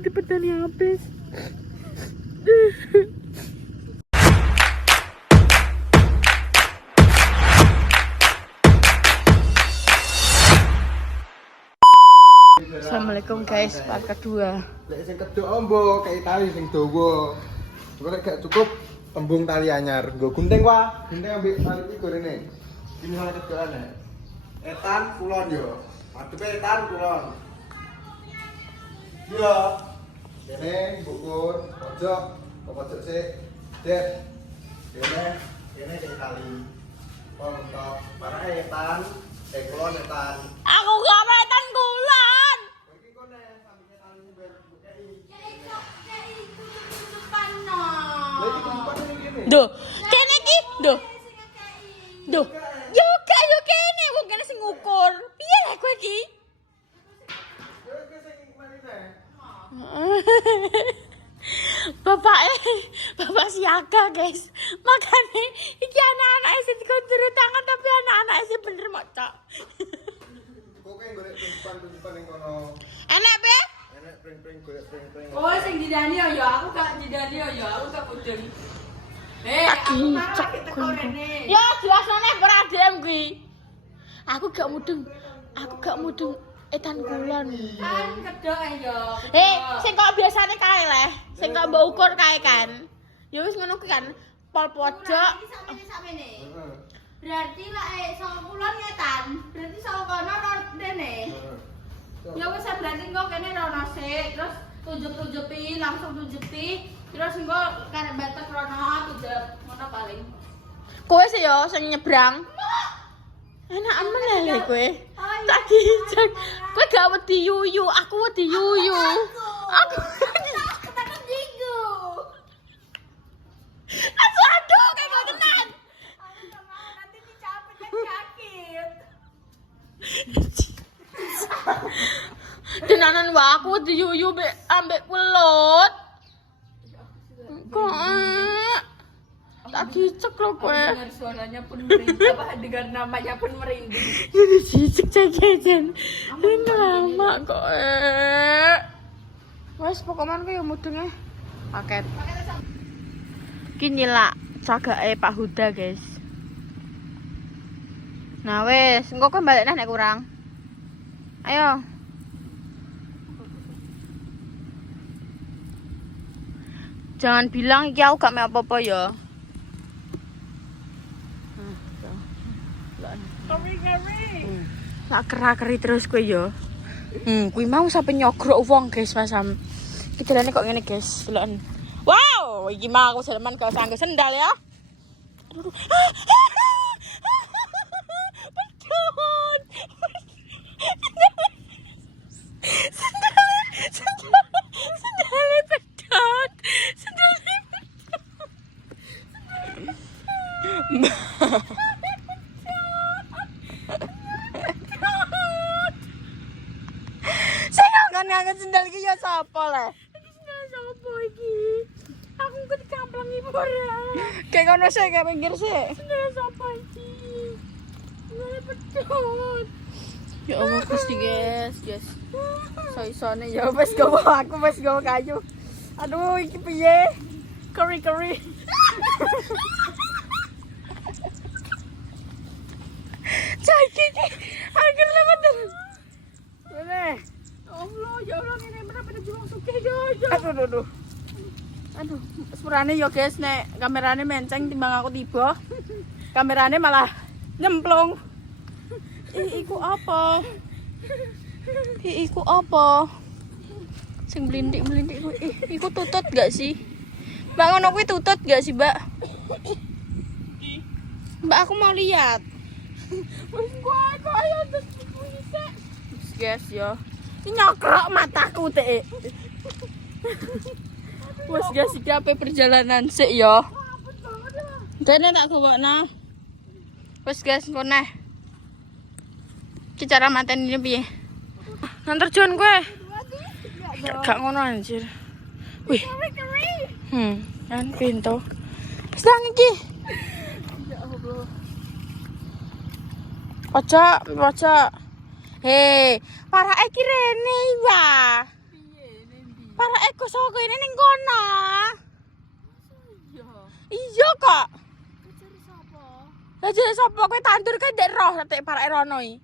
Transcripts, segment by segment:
dipedani habis. Assalamualaikum guys, part kedua. Lek sing kedua ombo kayak tali sing dawa. Engko lek gak cukup tembung tali anyar. Nggo gunting wae. Gunting ambek tali iki gorene. Ini hal kedua nek. Etan kulon yo. Adepe etan kulon. Yo. Kene bukur pojok, ke pojok sik. Dek. Kene tali. Kontok. Para etan, kulon etan. Aku gak mau etan kulon. Duh, kene iki, duh. Duh. Yo kene wong kene sing ngukur. Piye lek kowe iki? Bapak siaga guys. Makanya iki anak-anak sing dikondro tangan tapi anak-anak sing bener mocok. Pokoke golek prinsipan ning kono. Enak be? Enak pring-pring golek pring-pring. Oh, sing didani ya, aku gak didani ya, aku gak mudeng. Aku marah kita kau rene. Ya jelas maneh beradem kuwi. Aku gak mudeng etan kulon. Kan kedok ya. Sing kok biasane kae leh, sing kok mbok ukur kae kan. Ya wis ngono kuwi kan. Pol pojok. Samene. Berarti lek saka kulon ngetan, berarti saka kono rene. Ya wis berarti engko kene rono sik, terus tunjuk-tunjuki, langsung tunjuki, terus engko karep batek rono tunjuk ngono paling. Kowe sih yo sing nyebrang. Enak meneh lho kowe. Tak gijak. Kowe gak wedi yuyu, aku wedi yuyu. Aku Ketakut jigo. aduh kayak gak tenan. Aku gak mau nanti dicapit kan sakit. Tenanan wae aku wedi yuyu ambek welut. Kok tak gijak lho kowe. Dengar suaranya pun merinding, apa dengar namanya pun merinding. Ini cicik jajan. Ini lama kok. Wes pokokan ku ya mudenge paket. Iki nyilak cagake Pak Huda, guys. Nah, wes, engko kowe balik nek kurang. Ayo. Jangan bilang iki aku gak mau apa-apa ya. Tak kera-keri terus kowe ya. Kuwi mau sampe nyogrok wong guys pasam. Iki dalane kok ngene guys, deloken. Wow, iki mah aku saleman gak usah nggo sendal ya. Aduh. Pedot. Sendalnya pedot. Sendalnya pedot. Ngangkat sendal iki ya sapa le? Iki sendal sapa iki? Aku kok dikamplang ibu ora. Kayak ngono sih, kayak pinggir sih. Sendal sapa iki? Sendal pedot. Ya Allah Gusti guys. So-isone ya wis gawa aku wis gawa kayu. Aduh iki piye? Keri. Caki iki. Aku lemeter. Ngene. Ya Allah ini bener-bener juang sugih yo. Aduh, sepurane yo guys nek kamerane menceng timbang aku tiba. Kamerane malah nyemplung. Iku apa? Iku apa? Sing blindik-blindik kuwi. Iku tutut gak sih? Mbak ngono kuwi tutut gak sih, Mbak? Mbak aku mau lihat. Wis kok ayo guys yo. Ini nyokrok mataku teh. Wes guys iki ape perjalanan sik ya. Dene tak gawakna. Wes guys engko neh. Iki cara mateni piye? Nang terjun kowe. Gak ngono anjir. Wih. Kan pintu. Wis lang iki. Ya Allah. Pojok. Hei, para iki rene ya. Para saka kene ning kono. Iya. Iya kok. Kecari sapa? Lah jare sapa kowe tandur kae ndek roh tek parek rono iki.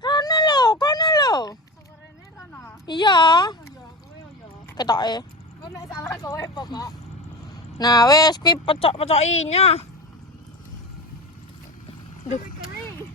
Rono lho, kono lho. Saka rene kono. Iya. Yo kowe yo. Ketoke. Kowe nek salah kowe pokok. Nah, wes kuwi pecok-pecoki nyah. Duh.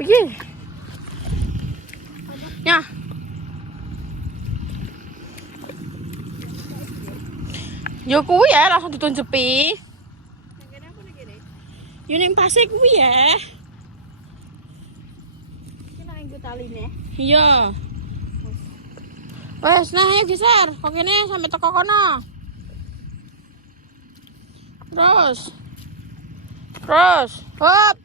Piye? Nyah. Yo kuwi ya langsung ditunjepi. Nang kene apa ning kene? Yo ning pase kuwi ya. Iki nang nggo taline. Iya. Wes, nah ayo geser. Kok kene sampai teko kono. Terus. Hop.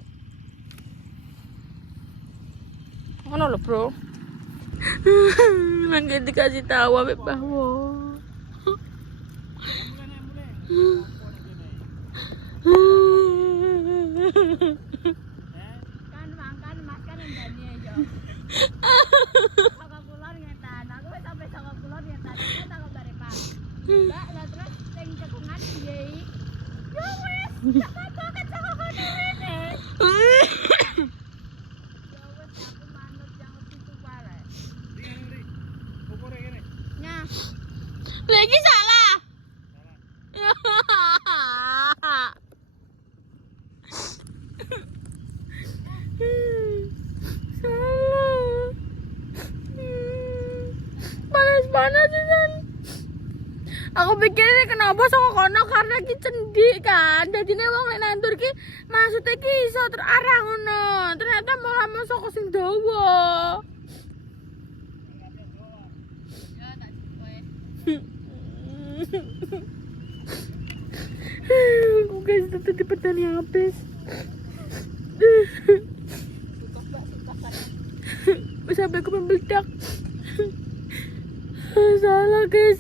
Ngono lho, Bro. Lagi dikasih tahu ambek bahwa. Kan makan makan ndane yo. Saka kulon ngetan. Aku wis sampe saka kulon ngetan. Aku tak bare Pak. Mbak, lah terus sing cekungan piye iki? Yo wis, tak apa-apa kan saka kono rene. Ya wis aku manut yang itu wae. Nah, Lagi salah. Panas-panas kan. Aku pikir ini kenapa saka kono karena ki cendik kan. Dadine wong nek nandur ki maksude ki iso terarah ngono. Ternyata malah mau saka sing dawa. ya tak kowe. Aku guys tetep di petani habis. Suka Mbak, suka kan. Sampai aku membeledak. Salah guys.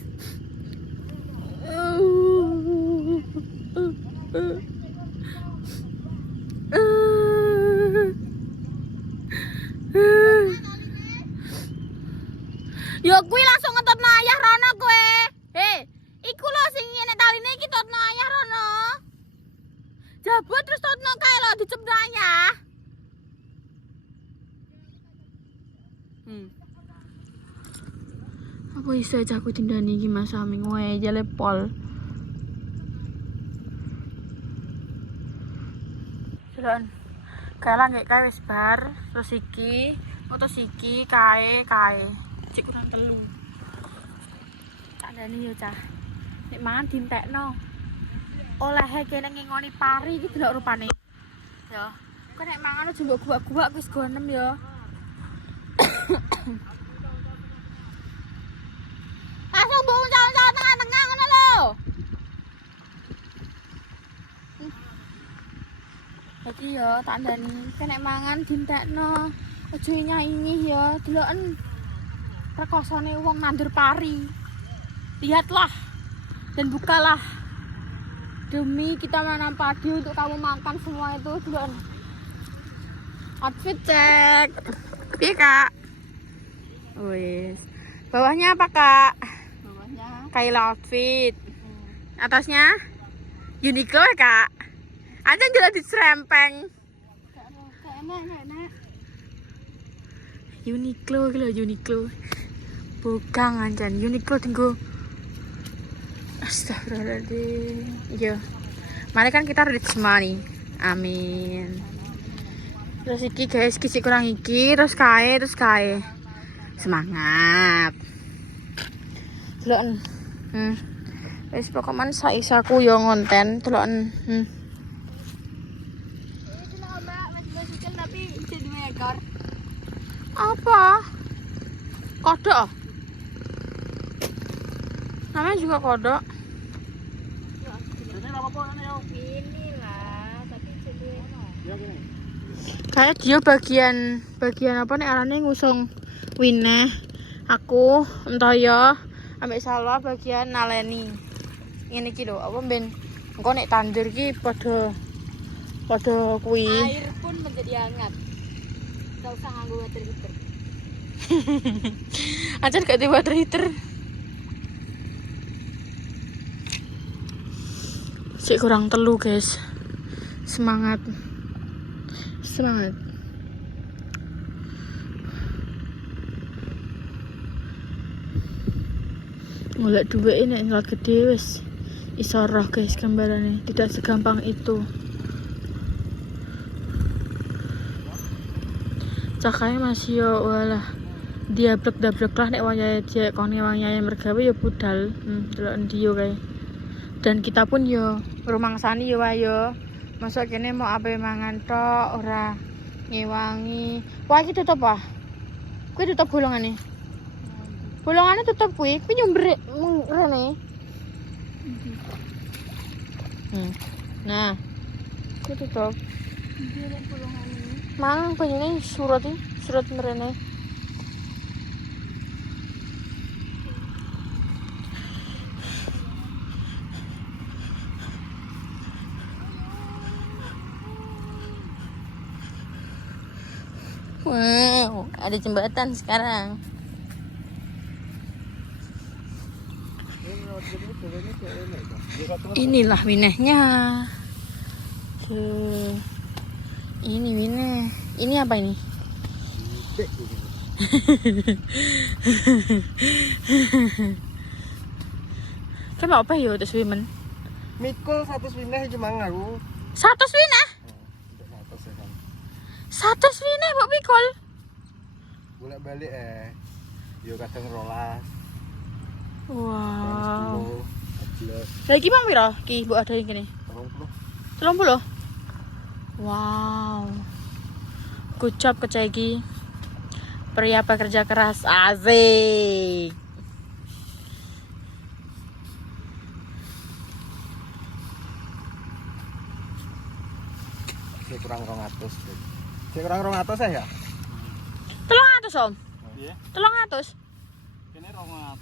Yo kuwi langsung ngetotno ayah rono kowe. Iku lho sing ngene taline iki totno ayah rono. Jabut terus totno kae lho dicepno ayah. Apa iso aja aku tindani iki Mas Aming wae jale pol. Jalan. Kalah nggak kae wis bar, terus iki, terus iki kae. Cek kurang telu. Kandani yo cah. Nek mangan dintekno. Olehe kene ngingoni pari iki delok rupane. Ya. Kok nek mangan aja mbok guak-guak wis gonem ya. Langsung mbok uncal-uncal tengah-tengah ngono lho. Jadi ya tandani kene nek mangan dintekno. Aja nyaingi ya, deloken rekosane wong nandur pari. Lihatlah dan bukalah. Demi kita menanam padi untuk kamu makan semua itu juga. Outfit cek. Piye Kak? Wis. Bawahnya apa Kak? Bawahnya Kaila outfit. Atasnya Uniqlo ya Kak? Aja jelas diserempeng. gak enak. Uniqlo iki lho Uniqlo. Bukan anjan Uniqlo tinggu. Astagfirullahaladzim. Iya. Mari kan kita rich money. Amin. Terus iki guys, kisi kurang iki, terus kae. Semangat. Deloken. Wis pokoke saisaku yo ngonten, deloken. Ini lho Mbak, mas kecil tapi jadi 2 ekor. Apa? Kodok. Namanya juga kodok. Ini lah, tapi jadi Kayak dia bagian apa nih arane ngusung wineh. Aku entah ya ambek salah bagian naleni. Ngene iki lho, apa ben engko nek tandur iki padha kuwi. air pun menjadi hangat. Gak usah nganggo water heater. Acan gak di water heater. Sik kurang telu, guys. Semangat. Semangat. Golek duit ini tinggal gede wis. Iso roh guys gambarane, tidak segampang itu. Cakane masih yo walah. Dia blek-blek lah nek wayahe dia kon wayahe mergawe yo budal. Delok endi yo kae. Dan kita pun yo rumangsani yo ayo. Masa kene mau ape mangan tok ora ngewangi. Wah iki tutup ah. Kuwi tutup bolongane. Bolongannya tutup kuwi nyumber rene. Nah, kuwi tutup. Mang penyene surut mrene. Wow, ada jembatan sekarang. Inilah winehnya. Ini wineh. Ini apa ini? Coba apa ya terus wimen? Mikul 100 wineh cuma aku. 100 wineh? 100 wineh mbok mikul. Bolak-balik yo kadang rolas. Wow. Lagi bang piro? Ki mbok ada yang kene. 30. Wow. Good job kecegi. Pria pekerja keras, asik. Kurang 200. Kurang 200 ya? 300 Om. Iya. 300. Ini 200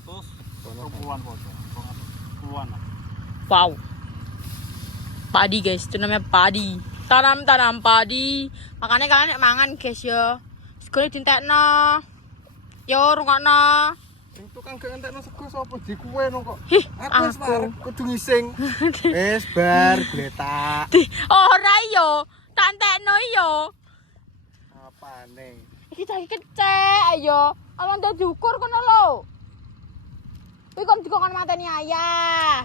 puluhan foto. 200 puluhan lah. Wow. Padi guys, itu namanya padi. Tanam padi. Makanya kalian nek mangan guys ya. Segone dintekno. Yo rungokno. Sing tukang gak entekno sego sapa di kowe no kok. Hih, Aku wis aku. marep kudu ngising. Wis bar gletak. Ora yo, tak entekno yo. Apane? Iki tak kecek ayo. Alon ndo diukur kono lho. Kuwi kok dikon mateni ayah.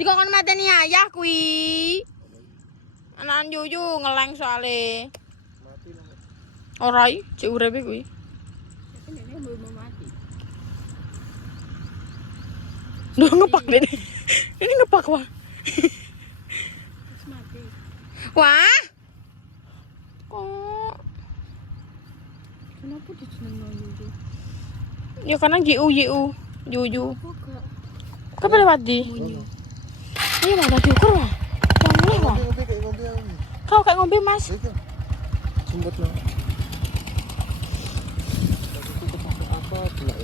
Dikon mateni ayah kuwi. Anak yuyu ngeleng soalé. Mati lho. Ora iki, cek urepe kuwi. Ini belum mati. Duh ngepak deh. Ini ngepak wah. Mati. Wah. Kok Kenapa dijenengno yuyu? ya karena yuyu. Kok Kok lewat di? bunyi? Iya mana diukur wah. Ngombe wah. Ngombe kayak ngombe. Kau kayak ngombe Mas. Itu. Sumpet lo. Apa gila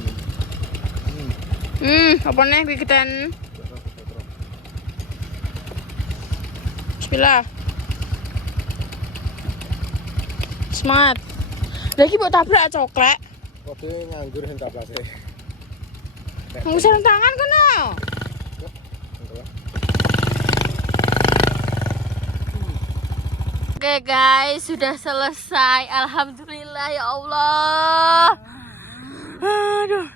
ini? Apa nih bikitan? Bismillah. Semangat. Lagi buat tabrak coklat. Kode nganggur hendak plase. Mau sarung tangan kono. Oke guys, sudah selesai. Alhamdulillah ya Allah. Aduh.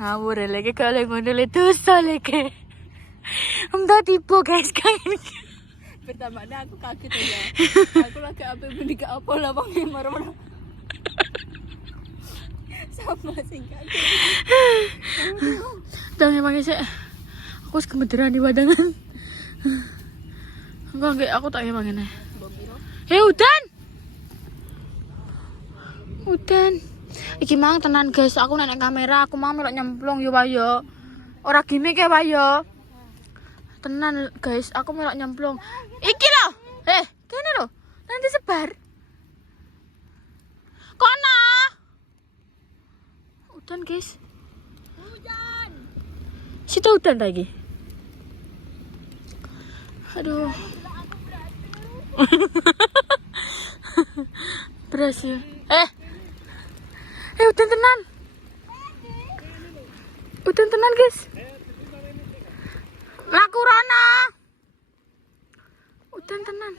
Ngawur lagi kalau ngono le dosa lagi. Entah tipu guys kangen. Pertamanya aku kaget aja. Aku lagi apa menikah apa lah bang marah-marah. Sama sing kaget. Jangan emang sih. Aku kebetulan di badangan. Enggak, aku tak emang ini. Udan. Udan. Iki mang tenan guys, aku nenek kamera, aku mau melok nyemplung yo bayo. Ora gimmick ya bayo. Tenan guys, aku melok nyemplung. Iki loh. Kene loh. Nanti sebar. Kono. Udan guys. Hujan. Situ udan lagi. Aduh. Berhasil. Udan tenan. Udan tenan, guys. Laku Rana. Udan tenan.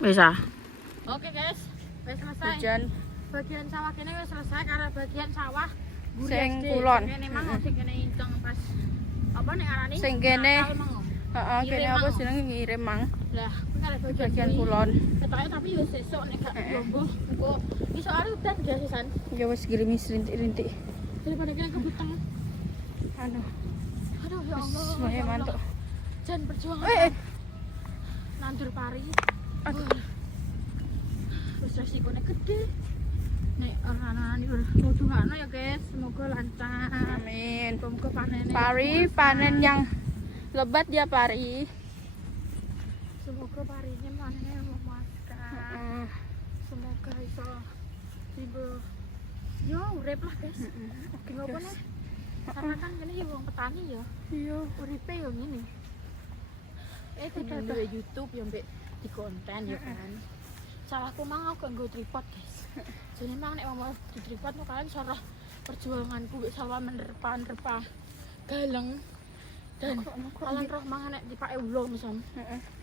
Bisa. Oke guys, wis selesai. Hujan. Bagian sawah kene wis selesai karena bagian sawah Sing kulon. Kene mang sing kene inceng pas apa nek arane? Sing kene. Nakal mang. Heeh, kene apa jenenge ngirim mang. Lah, kene Bagian kulon. Ketoke tapi yo sesuk nek gak lombo. Engko iso arep udan gak sisan. Ya wis gerimis rintik-rintik. Daripada kene kebuteng. Aduh, Aduh ya Allah. semuanya mantuk. Jan perjuangan. Nandur pari. Aduh. Terus resikonya gede. Nek orang-orang ini udah ya guys, semoga lancar. Amin. Semoga panennya. Pari panen yang lebat ya pari. Semoga parinya panennya memuaskan. Semoga iso tiba. Yo urip lah guys. Oke ngopo nih? Karena kan ini ya wong petani ya. Iya. Uripe yo ngene. Kita duwe YouTube yang mbek di konten ya kan. Salahku mang aku nggo tripod guys. Jadi mang nek mau di tripod tuh kalian sorah perjuanganku mbek sawah menerpa galeng dan kalian roh mang nek dipake ulo misal.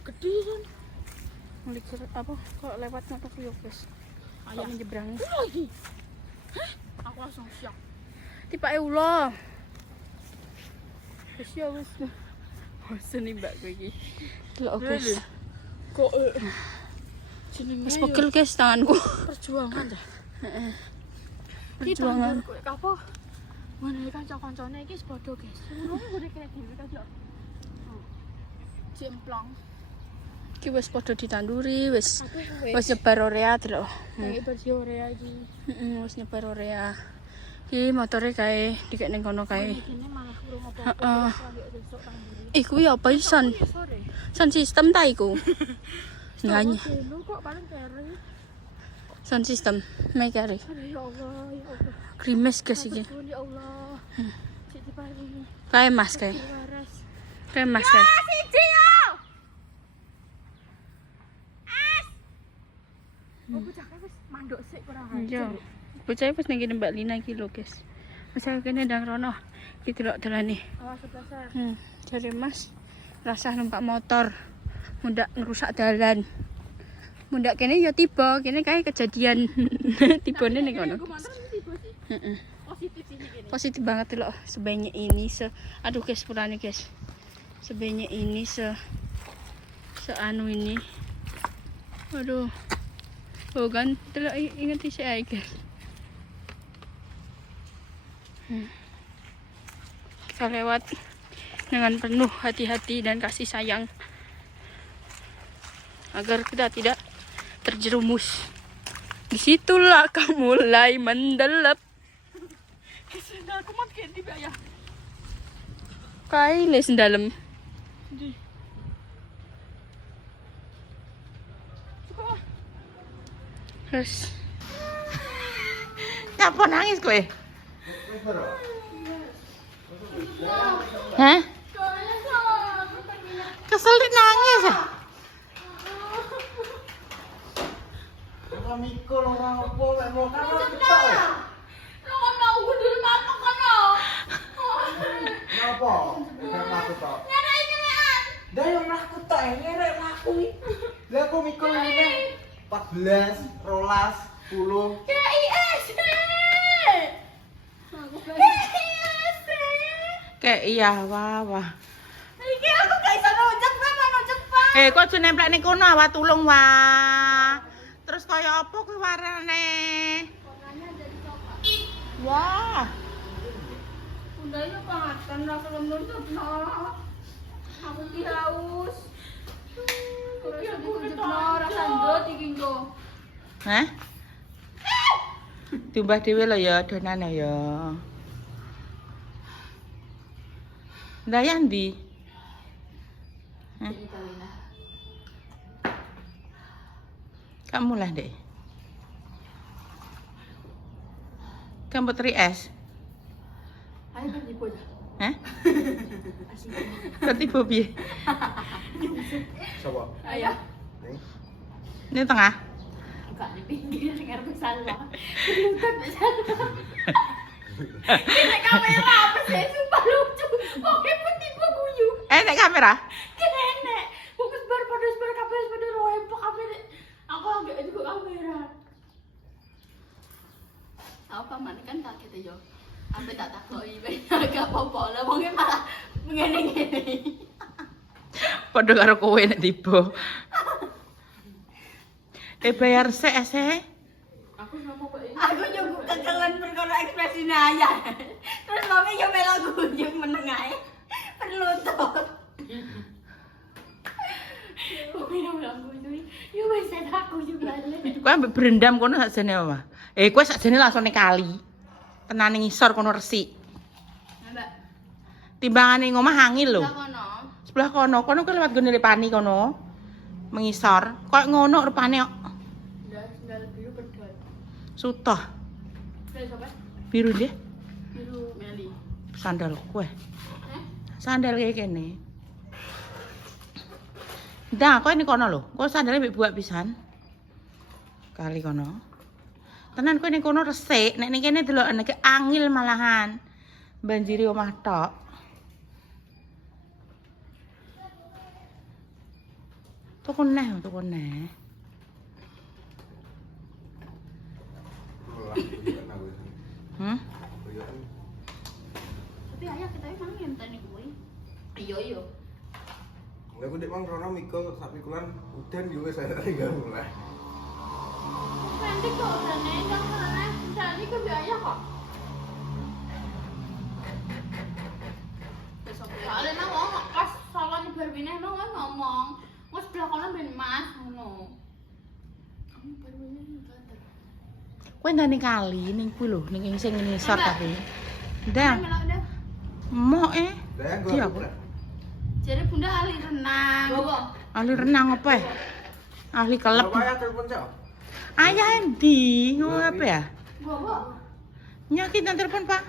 Gede kan. Ngelikir apa kalau lewat motor yo guys. Ayo menyeberangi. Lagi. Hah? Aku langsung siap. Tipake ulo. Wis ya wis. Bosen nih mbak gue iki. Delok guys. Kok jenenge Wis pegel guys tanganku. perjuangan dah. Heeh. Perjuangan Perjuangan. kowe kapo? Mana kanca-kancane iki padha guys. Ngono kuwi kene dhewe kan yo. Jemplong. Iki wis padha ditanduri, wis Aku wis nyebar urea delok. kayak berjuara iki. Heeh, wis nyebar urea. Iki motore kae dikek ning kono kae. Ini malah urung Heeh. apa-apa. Besok tangguri. Kuwi apa ison? Sore. Sound system ta iku? Nyanyi. Dulu kok paling kere. Sound system. Mekare. Ya Allah, ya Allah. Krimis guys iki. Ampun, ya Allah. Cek diparingi Kae Mas kae. waras. Kae Mas kae. Siji yo. Oh, bocah wis mandok sik kurang Iya. Bocah wis ning kene Mbak Lina iki lho guys. Wis kene ndang rono. Iki delok dalane. Awas sebesar. Jadi Mas rasa numpak motor mundak ngerusak dalan. Mundak kene ya tiba, kene kae kejadian tibane ning kono. Aku mantan tiba sih. Heeh. Positif sih gini. Positif banget loh sebanyak ini aduh guys pulane guys. Sebanyak ini seanu ini. Aduh. Oh kan delok inget isi ae guys. Kita lewat dengan penuh hati-hati dan kasih sayang agar kita tidak terjerumus. Disitulah kamu mulai mendelep. Sendal aku mah kayak di bayar. Kaile sendalem. Di. Terus Ngapa nangis kowe? Hah? Keselit nangis ya? Ora mikul ora opo lek mau kan ketok. Lo ngomong aku dulu apa kono? Napa? Ora aku tok. Nyara ini mean. Dah yo mlaku tok ngerek mlaku iki. Lah aku mikul ngene 14, 12, 10. KIS. Kayak iya wah. Iki aku gak iso nojek Pak. Kok aja nemplek ning kono awak tulung wah. Terus kaya apa kuwi warnane? Warnanya jadi coklat. Wah. Undanya pangatan ra kelem nunjukno. Aku ki haus. Terus ditunjukno rasa ndot iki engko. Hah? Diumbah dhewe lho ya donane ya. Ndayan ndi? Hah? Kamu lah, Dek. Kamu 3S. Ayo kan ibu aja. Hah? Kok tiba piye? Sapa? Ayo. Ning Ini tengah. gak di pinggir ngarep salwa. Lutut mek salwa. Ini kamera apa sih? Sumpah lucu. Oke tiba guyu. Nek kamera. Kene. Fokus bar padus bar kabeh sepeda roem pak kabeh. Aku lagi juga kamera. Apa man kan kaget yo. Ampe tak takoki gak apa-apa lah wong malah ngene-ngene. Padha karo kowe nek tiba. Bayar sik. Aku juga kekelan perkara ekspresine ayah. Terus wonge yo melo guyu meneng ae. Perlutut. Kowe ora guyu. Yo wis aku juga balik. Kowe ambek berendam kono sakjane apa? Kowe sakjane langsung ning kali. Tenan ning ngisor kono resik. Mbak. Timbangane ngomah angin lho. Lah kono. Sebelah kono ku lewat gone Lepani kono. Mengisor. Kok ngono rupane kok. Sandal biru pedot. Sutoh. Sandal sapa? Biru nggih. Biru Meli. Sandal kowe. Sandal kayak kene. Ndak, kowe ini kono lho. Kowe sandale mbek buak pisan. Kali kono. Tenan kowe ning kono resik, nek ning kene delok nek angil malahan. Banjiri omah tok. Tuku neh. Tapi ayah kita emang ngenteni kuwi. Iya. Lah aku dek mang rono miko sak pikulan udan yo wis arek tinggal mulai. Nanti kok udah nendang karena jadi ke biaya kok. Besok ya. Alena mau pas salah di berbina emang ngomong. Mau sebelah kanan ben mas ngono. Kamu berbina banter. Kowe ndak ning kali ning kuwi lho, ning sing ngisor tapi. Ndak. Udah. Mo Lah Iya, gua. Bu. Jadi bunda ahli renang. Bobo. Ahli renang apa ya? Ahli kelep. Bapak ya telepon cok. Ayah endi? Ngomong apa ya? Bobo. Nyakit telepon, Pak.